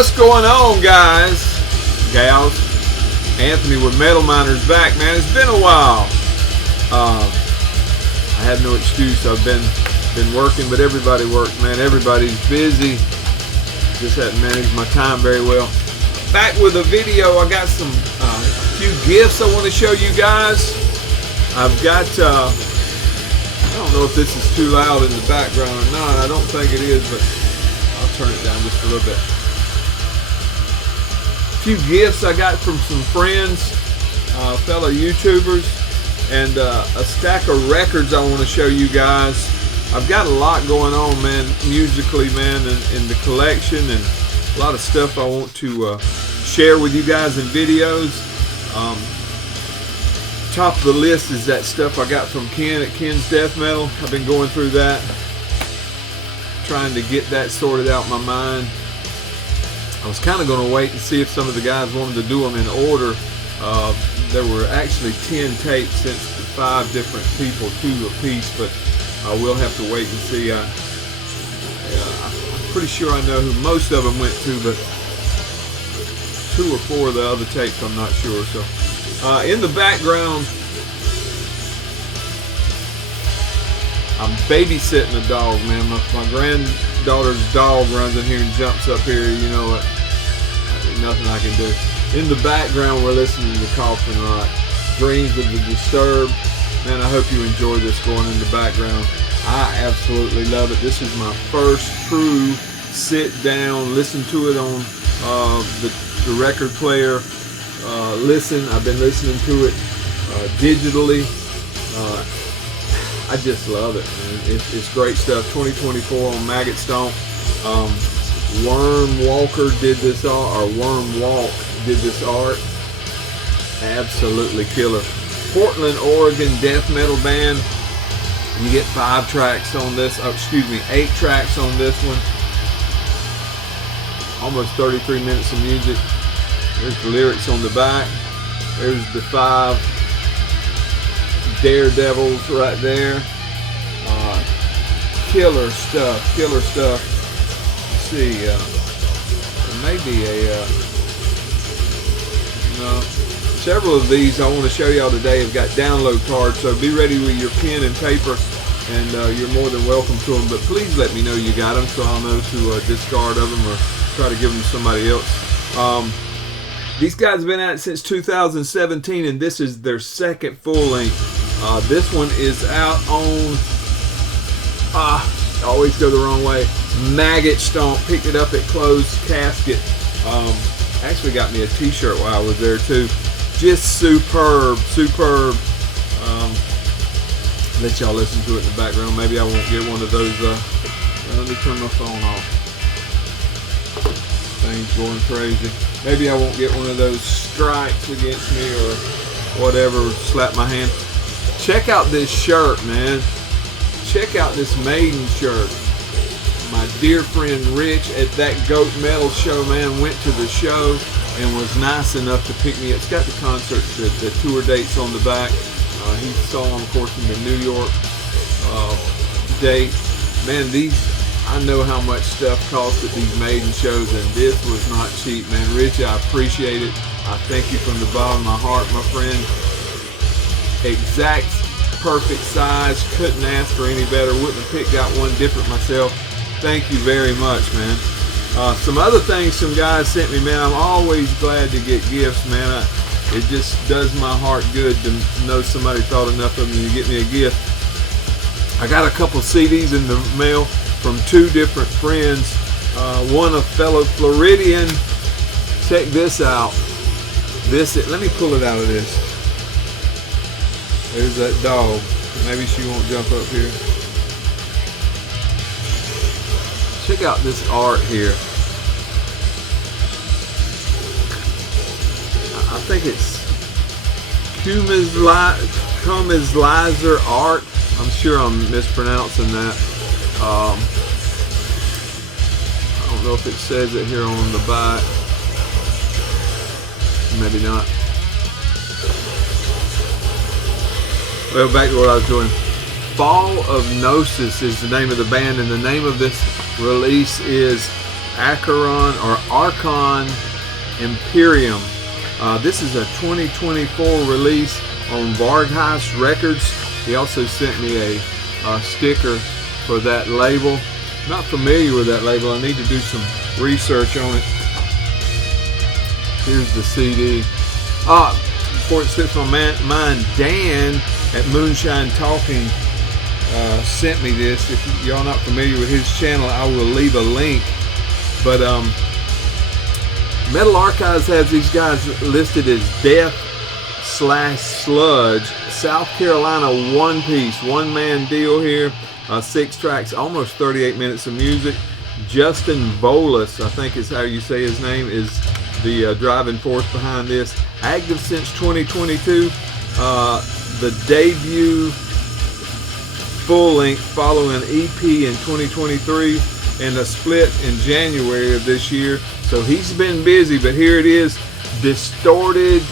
What's going on, guys, gals? Anthony with Metal Miners back, man. It's been a while. I have no excuse. I've been working, but everybody works, man. Everybody's busy. Just haven't managed my time very well. Back with a video. I got some few gifts I want to show you guys. I've got I don't know if this is too loud in the background or not. I don't think it is, but I'll turn it down just a little bit. A few gifts I got from some friends, fellow YouTubers, and a stack of records I want to show you guys. I've got a lot going on, man, musically, man, in the collection, and a lot of stuff I want to share with you guys in videos. Top of the list is that stuff I got from Ken at Ken's Death Metal. I've been going through that, trying to get that sorted out in my mind. I was kind of going to wait and see if some of the guys wanted to do them in order. There were actually 10 tapes sent to 5 different people, 2 apiece, but I will have to wait and see. I'm pretty sure I know who most of them went to, but 2 or 4 of the other tapes I'm not sure. So in the background, I'm babysitting a dog, man. My granddaughter's dog runs in here and jumps up here. You know what? There's nothing I can do. In the background, we're listening to Coffin, Dreams of the Disturbed. Man, I hope you enjoy this going in the background. I absolutely love it. This is my first true sit down, listen to it on the record player. I've been listening to it digitally. I just love it, man. It's great stuff. 2024 on Maggot Stomp. Worm Walker did this art, or Worm Walk did this art. Absolutely killer. Portland, Oregon death metal band. You get 5 tracks on this. 8 tracks on this one. Almost 33 minutes of music. There's the lyrics on the back. There's the 5 daredevils right there. Killer stuff. Killer stuff. Let's see. There may be several of these I want to show y'all today have got download cards, so be ready with your pen and paper, and you're more than welcome to them. But please let me know you got them, so I'll know to discard of them or try to give them to somebody else. These guys have been at it since 2017, and this is their second full length. This one is out on, I always go the wrong way, Maggot Stomp. Picked it up at Closed Casket. Actually got me a t-shirt while I was there too. Just superb. Let y'all listen to it in the background. Maybe I won't get one of those. Let me turn my phone off. Thing's going crazy. Maybe I won't get one of those strikes against me or whatever. Slap my hand. Check out this shirt, man. Check out this Maiden shirt. My dear friend Rich at that Goat Metal show, man, went to the show and was nice enough to pick me up. It's got the concert, the tour dates on the back. He saw them, of course, in the New York date. Man, I know how much stuff costs at these Maiden shows, and this was not cheap, man. Rich, I appreciate it. I thank you from the bottom of my heart, my friend. Exact, perfect size. Couldn't ask for any better. Wouldn't have picked out one different myself. Thank you very much, man. Some other things some guys sent me, man. I'm always glad to get gifts, man. It just does my heart good to know somebody thought enough of me to get me a gift. I got a couple CDs in the mail from 2 different friends. One a fellow Floridian. Check this out. Let me pull it out of this. There's that dog. Maybe she won't jump up here. Check out this art here. I think it's Kumizlizer art. I'm sure I'm mispronouncing that. I don't know if it says it here on the back. Maybe not. Well, back to what I was doing. Fall of Gnosis is the name of the band, and the name of this release is Archon Imperium. This is a 2024 release on Varghese Records. He also sent me a sticker for that label. Not familiar with that label. I need to do some research on it. Here's the CD. Before it slips my mind, Dan at Moonshine Talking sent me this. If y'all not familiar with his channel, I will leave a link. But Metal Archives has these guys listed as Death/Sludge. South Carolina one-piece, one-man deal here. 6 tracks, almost 38 minutes of music. Justin Bolus, I think is how you say his name, is the driving force behind this. Active since 2022. The debut full-length following an EP in 2023 and a split in January of this year. So he's been busy, but here it is. Distorted,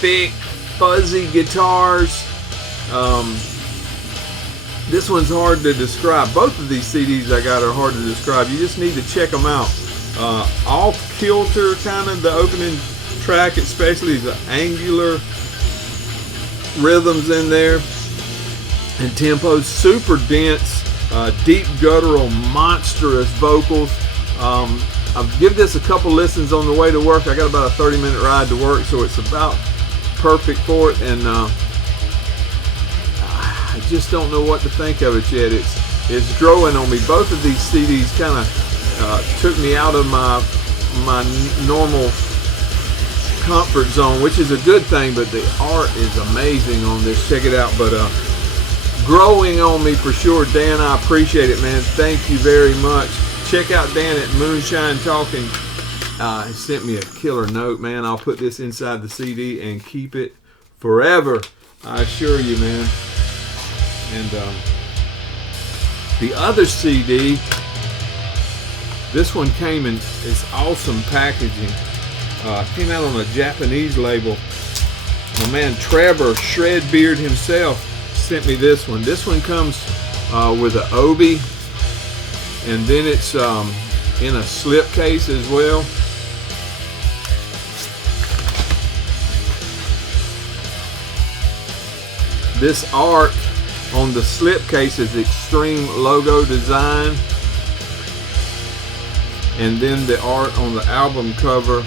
thick, fuzzy guitars. This one's hard to describe. Both of these CDs I got are hard to describe. You just need to check them out. Off-kilter, kind of the opening track, especially the angular rhythms in there and tempos. Super dense, deep guttural, monstrous vocals. I'll give this a couple listens on the way to work. I got about a 30-minute ride to work, so it's about perfect for it. And I just don't know what to think of it yet. It's growing on me. Both of these CDs kind of took me out of my normal comfort zone, which is a good thing, but the art is amazing on this. Check it out. But growing on me for sure. Dan, I appreciate it, man. Thank you very much. Check out Dan at Moonshine Talking. He sent me a killer note, man. I'll put this inside the CD and keep it forever, I assure you, man. And the other CD, this one came in its awesome packaging. Came out on a Japanese label. My man Trevor, Shredbeard himself, sent me this one. This one comes with an Obi, and then it's in a slipcase as well. This art on the slipcase is extreme logo design, and then the art on the album cover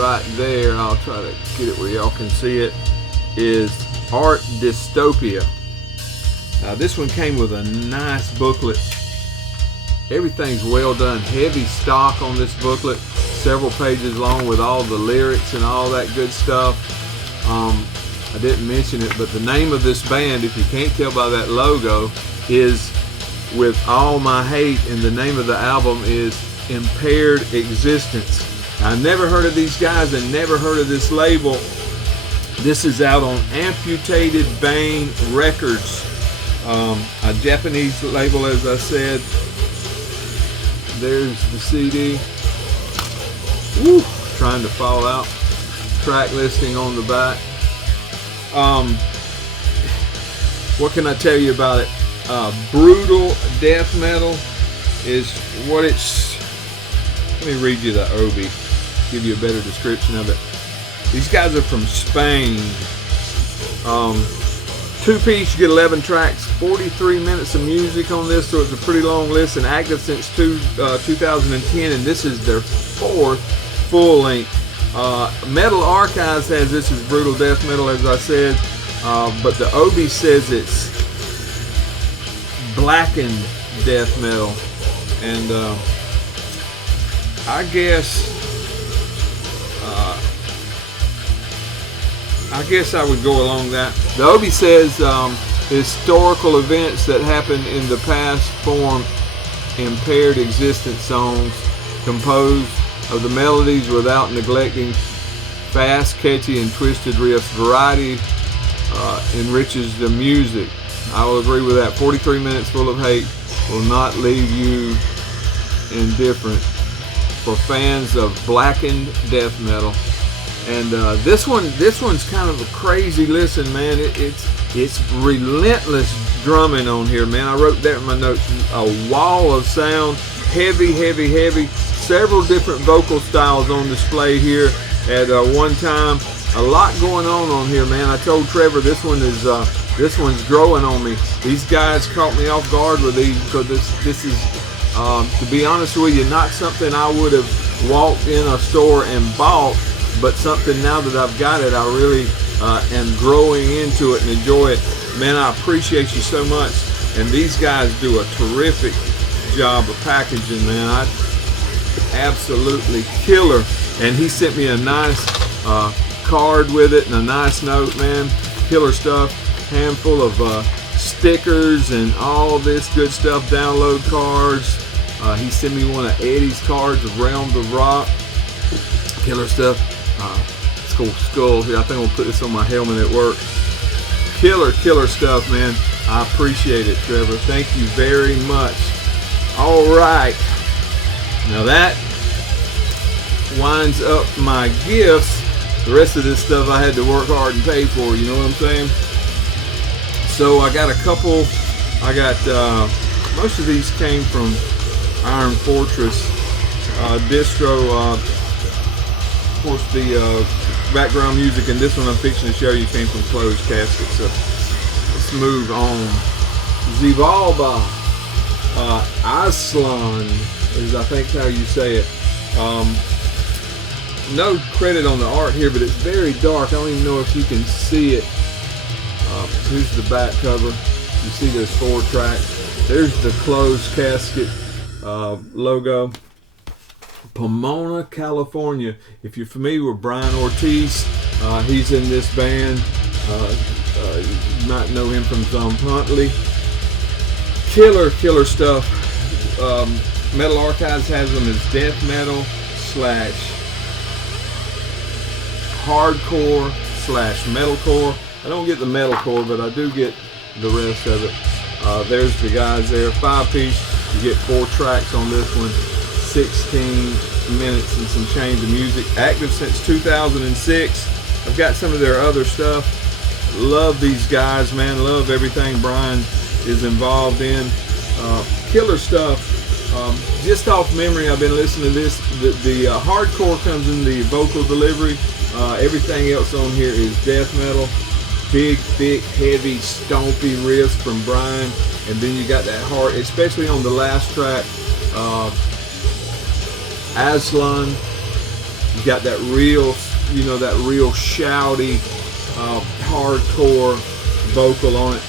right there, I'll try to get it where y'all can see it, is Art Dystopia. This one came with a nice booklet. Everything's well done. Heavy stock on this booklet, several pages long with all the lyrics and all that good stuff. I didn't mention it, but the name of this band, if you can't tell by that logo, is With All My Hate, and the name of the album is Impaired Existence. I never heard of these guys and never heard of this label. This is out on Amputated Vein Records, a Japanese label, as I said. There's the CD. Woo, trying to fall out. Track listing on the back. What can I tell you about it? Brutal death metal is what it's. Let me read you the Obi, give you a better description of it. These guys are from Spain. 2-piece, you get 11 tracks, 43 minutes of music on this, so it's a pretty long list, and active since 2010, and this is their 4th full-length. Metal Archives has this as brutal death metal, as I said, but the Obi says it's blackened death metal, and I guess I would go along that. The Obi says historical events that happened in the past form impaired existence songs composed of the melodies without neglecting fast, catchy, and twisted riffs. Variety enriches the music. I will agree with that. 43 minutes full of hate will not leave you indifferent. For fans of blackened death metal. And this one's kind of a crazy listen, man. It's relentless drumming on here, man. I wrote that in my notes. A wall of sound, heavy, heavy, heavy. Several different vocal styles on display here at one time. A lot going on here, man. I told Trevor this one's growing on me. These guys caught me off guard with these because this is, to be honest with you, not something I would have walked in a store and bought, but something now that I've got it, I really am growing into it and enjoy it. Man, I appreciate you so much. And these guys do a terrific job of packaging, man. Absolutely killer. And he sent me a nice card with it and a nice note, man. Killer stuff. Handful of stickers and all this good stuff. Download cards. He sent me one of Eddie's cards of Realms of Rock. Killer stuff. It's cool skull here. I think I'm gonna put this on my helmet at work. Killer stuff, man. I appreciate it, Trevor. Thank you very much. All right. Now that winds up my gifts. The rest of this stuff I had to work hard and pay for, you know what I'm saying? So I got a couple. I got most of these came from Iron Fortress. Distro, of course, the background music and this one I'm fixing to show you came from Closed Casket. So let's move on. Xibalba, Aztlan is I think how you say it. No credit on the art here, but it's very dark. I don't even know if you can see it. Here's the back cover. You see there's 4 tracks. There's the Closed Casket logo. Pomona, California. If you're familiar with Brian Ortiz, he's in this band. You might know him from Zom Huntley. Killer stuff. Metal Archives has them as death metal / hardcore / metalcore. I don't get the metalcore, but I do get the rest of it. There's the guys there. 5-piece. You get 4 tracks on this one. 16 minutes and some change of music. Active since 2006. I've got some of their other stuff. Love these guys, man. Love everything Brian is involved in. Killer stuff. Just off memory, I've been listening to this. The hardcore comes in the vocal delivery. Everything else on here is death metal. Big, thick, heavy, stompy riffs from Brian. And then you got that hard, especially on the last track, Aztlan. You got that real, that real shouty, hardcore vocal on it,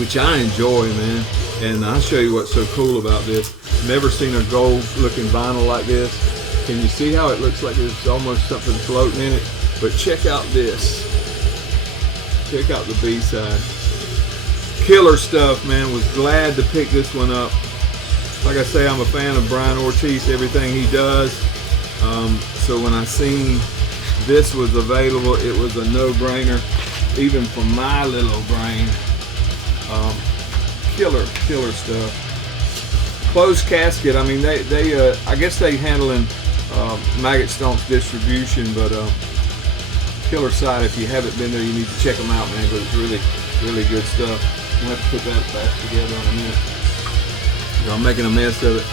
which I enjoy, man. And I'll show you what's so cool about this. Never seen a gold looking vinyl like this. Can you see how it looks like there's almost something floating in it? But check out this. Check out the B-side. Killer stuff, man. Was glad to pick this one up. Like I say, I'm a fan of Brian Ortiz, everything he does. So when I seen this was available, it was a no-brainer, even for my little brain. Killer stuff. Closed Casket. I mean, they I guess they handling Maggot Stomp's distribution, but killer site. If you haven't been there, you need to check them out, man, because it's really good stuff. We'll have to put that back together in a minute. I'm making a mess of it.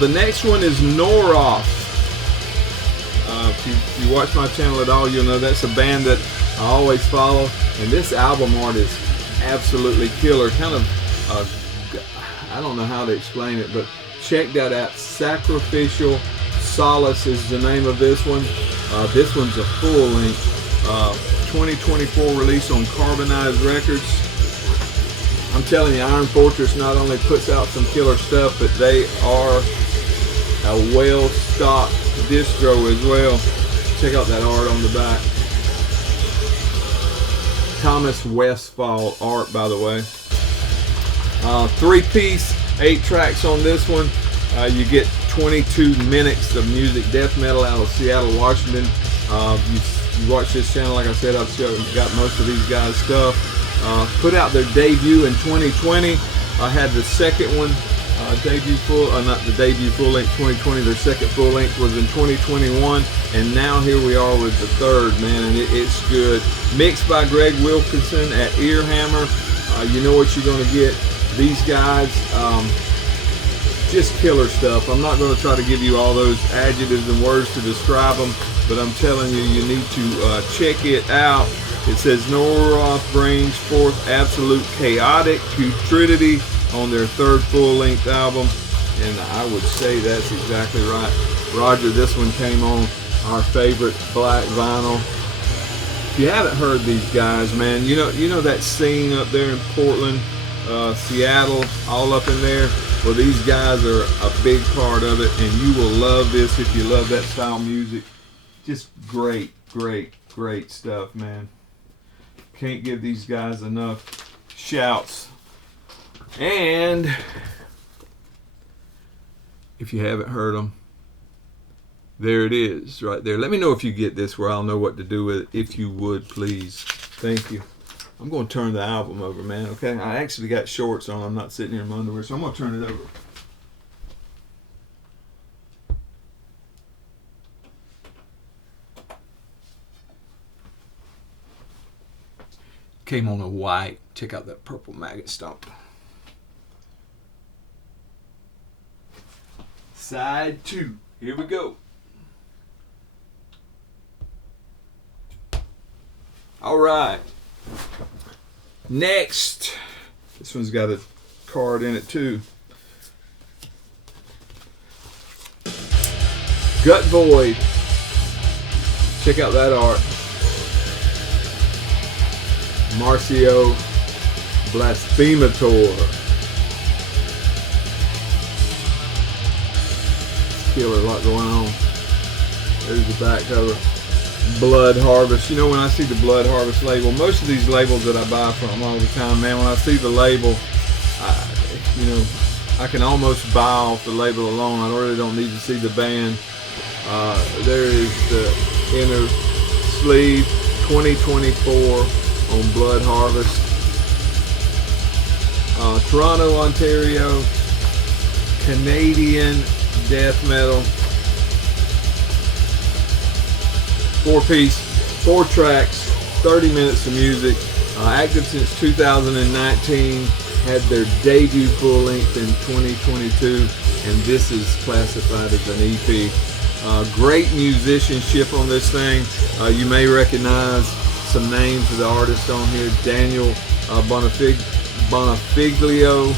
The next one is Noroth. If you watch my channel at all, you'll know that's a band that I always follow, and this album art is absolutely killer. Kind of, I don't know how to explain it, but check that out. Sacrificial. Solace is the name of this one. This one's a full length 2024 release on Carbonized Records. I'm telling you, Iron Fortress not only puts out some killer stuff, but they are a well-stocked distro as well. Check out that art on the back. Thomas Westfall art, by the way. 3-piece, 8 tracks on this one. You get 22 minutes of music, death metal out of Seattle, Washington. You watch this channel, like I said, I've got most of these guys' stuff. Put out their debut in 2020. I had the second one, not the debut full length 2020. Their second full length was in 2021, and now here we are with the third, man, and it's good. Mixed by Greg Wilkinson at Earhammer. You know what you're going to get. These guys, just killer stuff. I'm not going to try to give you all those adjectives and words to describe them, but I'm telling you, you need to check it out. It says Noroth brings forth absolute chaotic putridity on their third full-length album, and I would say that's exactly right. Roger, this one came on our favorite black vinyl. If you haven't heard these guys, man, you know that scene up there in Portland, Seattle, all up in there. Well, these guys are a big part of it, and you will love this if you love that style music. Just great, great, great stuff, man. Can't give these guys enough shouts. And if you haven't heard them, there it is right there. Let me know if you get this, where I'll know what to do with it, if you would, please. Thank you. I'm going to turn the album over, man, okay? I actually got shorts on. I'm not sitting here in my underwear, so I'm going to turn it over. Came on a white. Check out that purple maggot stump. Side 2. Here we go. All right. Next. This one's got a card in it too. Gutvoid. Check out that art. Marcio Blasphemator. Killer, a lot going on. There's the back cover. Blood Harvest. You know, when I see the Blood Harvest label, most of these labels that I buy from all the time, man, when I see the label, I can almost buy off the label alone. I really don't need to see the band. There is the inner sleeve, 2024 on Blood Harvest. Toronto, Ontario, Canadian death metal. 4-piece, 4 tracks, 30 minutes of music. Active since 2019. Had their debut full length in 2022, and this is classified as an EP. Great musicianship on this thing. You may recognize some names of the artists on here. Daniel Bonafiglio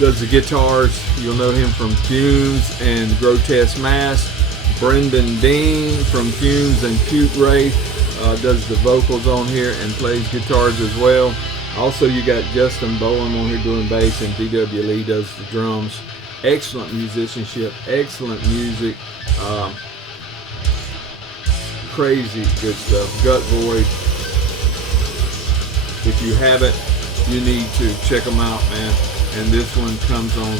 does the guitars. You'll know him from Fumes and Grotesque Mask. Brendan Dean from Fumes and Cute Wraith does the vocals on here and plays guitars as well. Also, you got Justin Bowen on here doing bass, and D.W. Lee does the drums. Excellent musicianship, excellent music, crazy good stuff. Gutvoid. If you haven't, you need to check them out, man. And this one comes on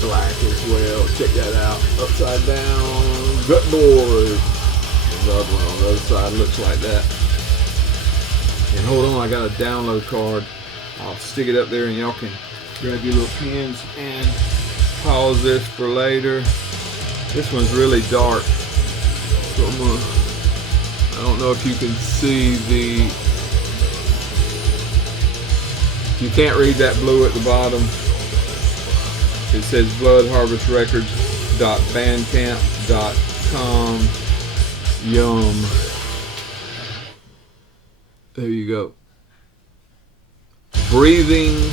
black as well. Check that out. Upside down. Gutvoid. The other one on the other side looks like that. And hold on, I got a download card. I'll stick it up there and y'all can grab your little pens and pause this for later. This one's really dark. So I don't know if you can see the... You can't read that blue at the bottom. It says bloodharvestrecords.bandcamp.com. Yum. There you go. Breathing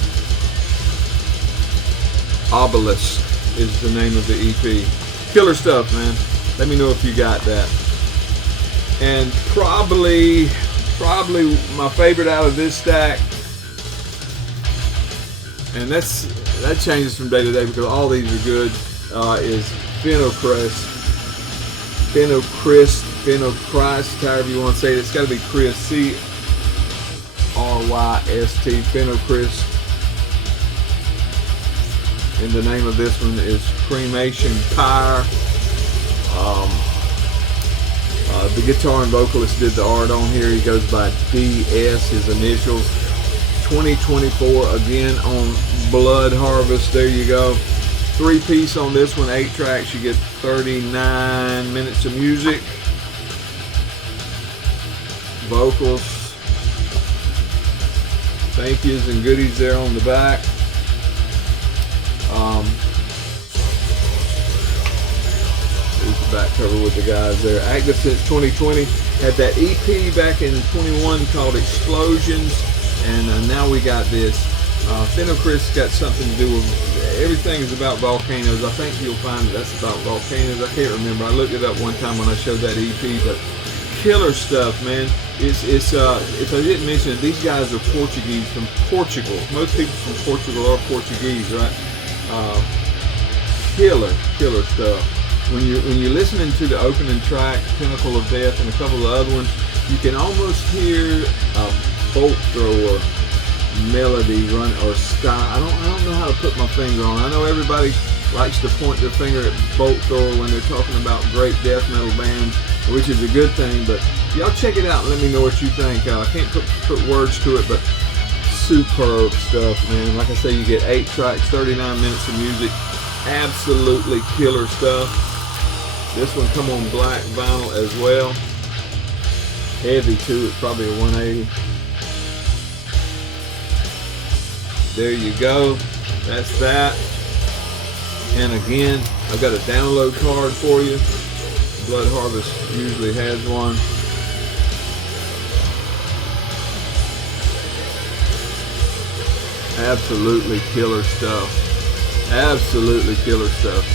Obelisk is the name of the EP. Killer stuff, man. Let me know if you got that. And probably my favorite out of this stack, and that changes from day to day because all these are good, is Phenocryst, however you want to say it. It's got to be Chris, C-R-Y-S-T, Phenocryst. And the name of this one is Cremation, Pyre. The guitar and vocalist did the art on here. He goes by DS, his initials. 2024 again on Blood Harvest. There you go. 3-piece on this one, 8 tracks. You get 39 minutes of music. Vocals. Thank yous and goodies there on the back. Here's the back cover with the guys there. Active since 2020. Had that EP back in 21 called Explosions, and now we got this. Phenocryst got something to do with, everything is about volcanoes. I think you'll find that's about volcanoes. I can't remember. I looked it up one time when I showed that EP, but killer stuff, man. It's if I didn't mention it, these guys are Portuguese from Portugal. Most people from Portugal are Portuguese, right? Killer stuff. When you're listening to the opening track, Pinnacle of Death, and a couple of the other ones, you can almost hear a bolt thrower melody run or style. I don't know how to put my finger on. I know everybody likes to point their finger at bolt thrower when they're talking about great death metal bands, which is a good thing, but y'all check it out and let me know what you think. I can't put words to it, but superb stuff, man. Like I say, you get 8 tracks, 39 minutes of music. Absolutely killer stuff. This one come on black vinyl as well. Heavy too, it's probably a 180. There you go. That's that. And again, I've got a download card for you. Blood Harvest usually has one. Absolutely killer stuff. Absolutely killer stuff.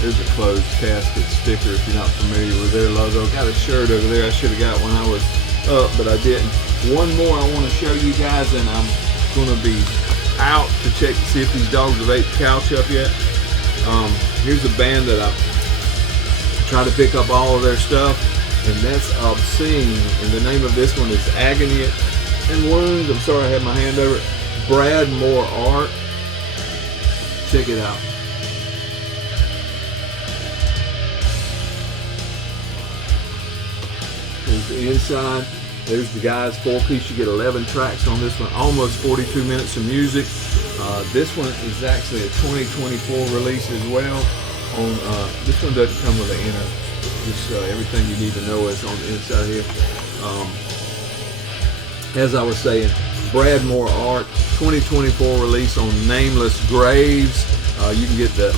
Here's a closed casket sticker if you're not familiar with their logo. Got a shirt over there I should have got when I was up, but I didn't. One more I want to show you guys, and I'm going to be out to check to see if these dogs have ate the couch up yet. Here's a band that I try to pick up all of their stuff, and that's Obscene. And the name of this one is Agony and Wounds. I'm sorry I had my hand over it. Brad Moore art. Check it out. Here's the inside. There's the guys, 4-piece. You get 11 tracks on this one. Almost 42 minutes of music. This one is actually a 2024 release as well. This one doesn't come with an inner. Just everything you need to know is on the inside here. As I was saying, Brad Moore art, 2024 release on Nameless Graves. You can get the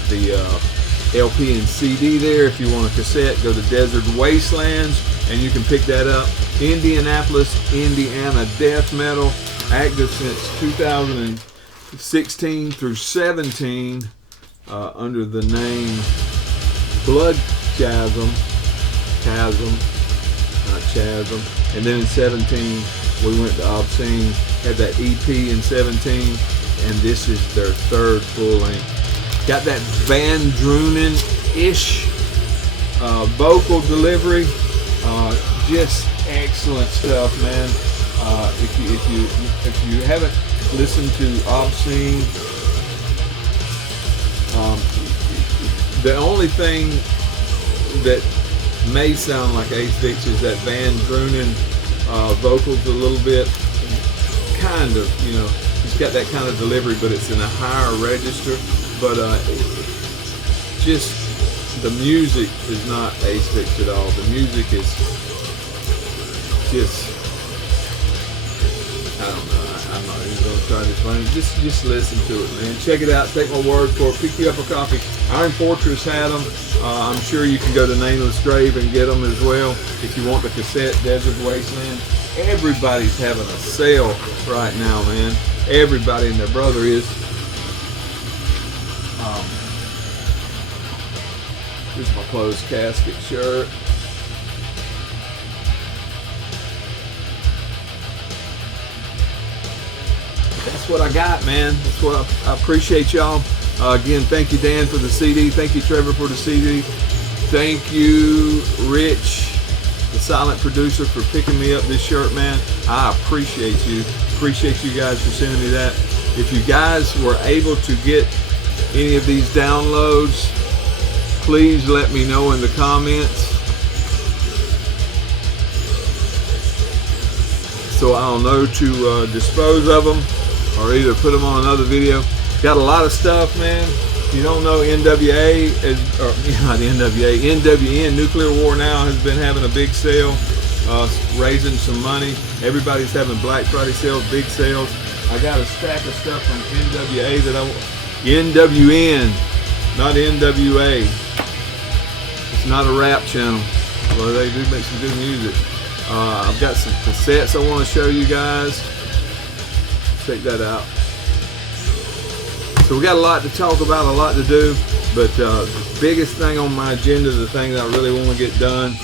LP and CD there. If you want a cassette, go to Desert Wastelands and you can pick that up. Indianapolis, Indiana death metal, active since 2016 through 17 under the name Blood Chasm, not Chasm. And then in 17 we went to Obscene, had that EP in 17, and this is their 3rd full length. Got that Van Drunen-ish vocal delivery. Just excellent stuff, man. If you haven't listened to Obscene, the only thing that may sound like Asphyx is that Van Drunen vocals a little bit, kind of, you know, it's got that kind of delivery, but it's in a higher register. But just the music is not Asphyx at all. The music is just, I don't know, I'm not even going to try to explain it. Just listen to it, man. Check it out. Take my word for it. Pick you up a copy. Iron Fortress had them. I'm sure you can go to Nameless Grave and get them as well. If you want the cassette, Desert Wasteland. Everybody's having a sale right now, man. Everybody and their brother is. Here's my closed casket shirt. That's what I got, man. That's what I appreciate y'all. Again, thank you, Dan, for the CD. Thank you, Trevor, for the CD. Thank you, Rich, the silent producer, for picking me up this shirt, man. I appreciate you. Appreciate you guys for sending me that. If you guys were able to get any of these downloads, please let me know in the comments, so I'll know to dispose of them or either put them on another video. Got a lot of stuff, man. If you don't know, NWA, not NWA, NWN, Nuclear War Now, has been having a big sale, raising some money. Everybody's having Black Friday sales, big sales. I got a stack of stuff from NWA that NWN, not NWA. It's not a rap channel. Well, they do make some good music. I've got some cassettes I want to show you guys. Check that out. So we got a lot to talk about, a lot to do, but the biggest thing on my agenda, the thing that I really want to get done,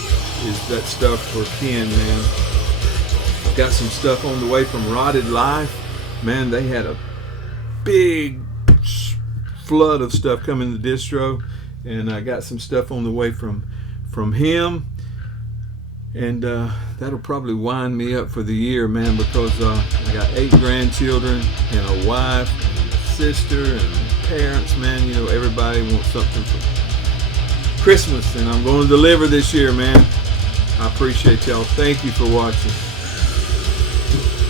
is that stuff for Ken, man. I've got some stuff on the way from Rotted Life. Man, they had a big flood of stuff coming to Distro, and I got some stuff on the way from him, and that'll probably wind me up for the year, man, because I got 8 grandchildren and a wife, and a sister, and parents, man. You know, everybody wants something for Christmas, and I'm going to deliver this year, man. I appreciate y'all. Thank you for watching.